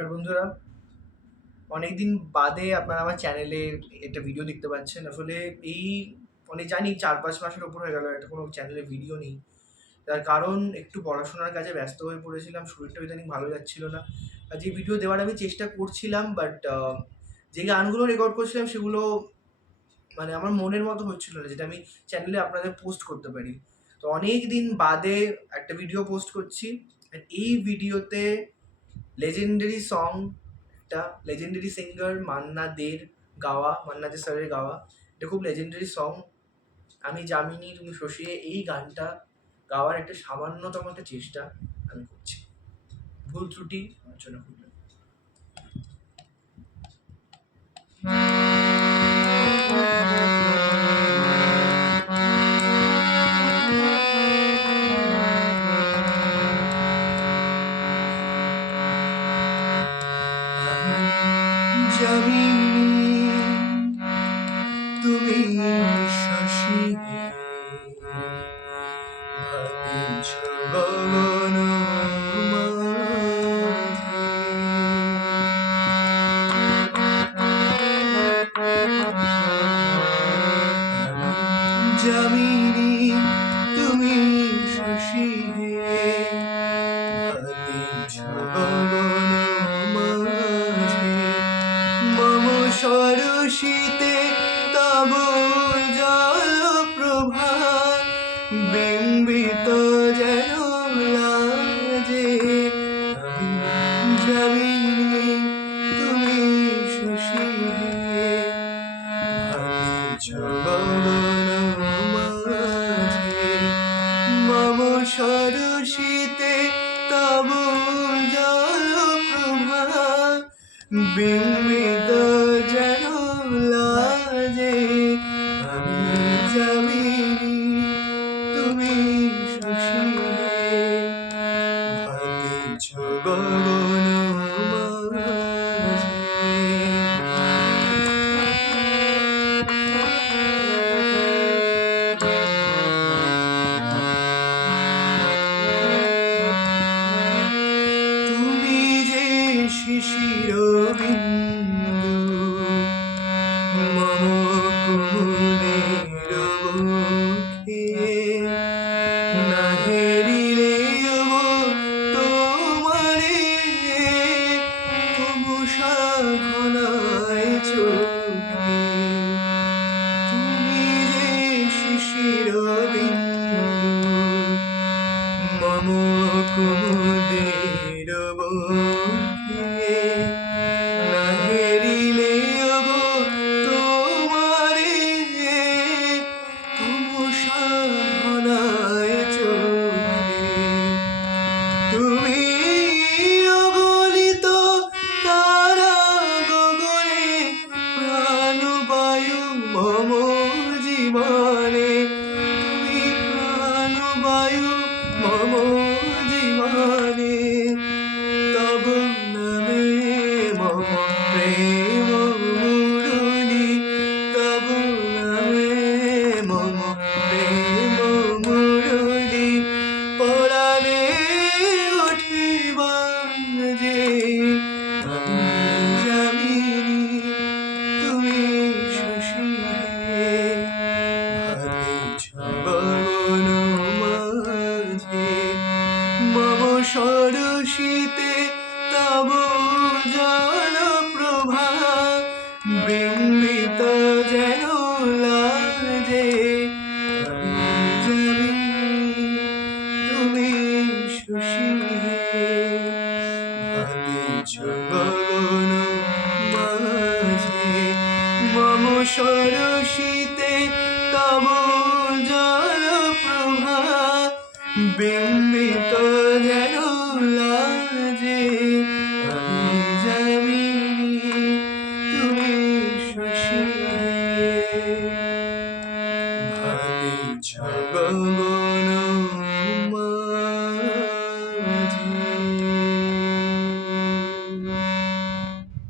নমস্কার বন্ধুরা, অনেকদিন বাদে আপনারা আমার চ্যানেলে একটা ভিডিও দেখতে পাচ্ছেন। আসলে এই জানি ৪-৫ মাসের ওপর হয়ে গেল একটা কোনো চ্যানেলে ভিডিও নেই। তার কারণ একটু পড়াশোনার কাজে ব্যস্ত হয়ে পড়েছিলাম, শরীরটা ইদানিং ভালো যাচ্ছিল না। যে ভিডিও দেওয়ার আমি চেষ্টা করছিলাম, বাট যে গানগুলো রেকর্ড করছিলাম সেগুলো আমার মনের মতো হচ্ছিল না, যেটা আমি চ্যানেলে আপনাদের পোস্ট করতে পারি। তো অনেক দিন বাদে একটা ভিডিও পোস্ট করছি। আর এই ভিডিওতে লেজেন্ডারি সং, একটা লেজেন্ডারি সিঙ্গার মান্না দের গাওয়া, মান্না দে স্যারের গাওয়া, এটা খুব লেজেন্ডারি সং। আমি যামিনী তুমি শশী, এই গানটা গাওয়ার একটা সামান্যতম একটা চেষ্টা আমি করছি। ভুল ত্রুটি আলোচনা করবেন। যামিনী তুমি শশী, ভাবিছ গগন মাঝে। যামিনী তুমি শশী, ভাবিছ গগন মাঝে। মম সরসিতে তব জল প্রভা, বিম্বিত যেন লাজে। যামিনী তুমি শশী, ভাবিছ গগন মাঝে। মম সরসিতে তব জল প্রভা, বিম্বিত যেন লাজে। আমি যামিনী তুমি শশী, ভাবিছ গগন মাঝে। তুমি যে শিশির বিন্দু মম কুলের বুকে, না হেরিলে তোমারে তবু সাধনায় চোখে। তুমি যে শিশির বিন্দু মম কুলের বুকে, না হেরিলে তোমারে তবু সাধনায় চোখে। তুমি অগলিত তারা গগনে, প্রাণবায়ু মম জীবনে। তুমি প্রাণবায়ু মম জীবনে। তব নামে মম প্রেম মুরলী, তব নামে মম প্রেম মুরলী। পরাণে ওঠে বাজে। আমি যামিনী তুমি শশী, ভাবিছ গগন মাঝে। মম সরসিতে তব জল প্রভা, বিম্বিত যেন লাজে। আমি যামিনী তুমি শশী, ভাবিছ গগন মাঝে। মম সরসিতে তব জল প্রভা, বিম্বিত যেন লাজে। আমি যামিনী তুমি শশী, ভাবিছ গগন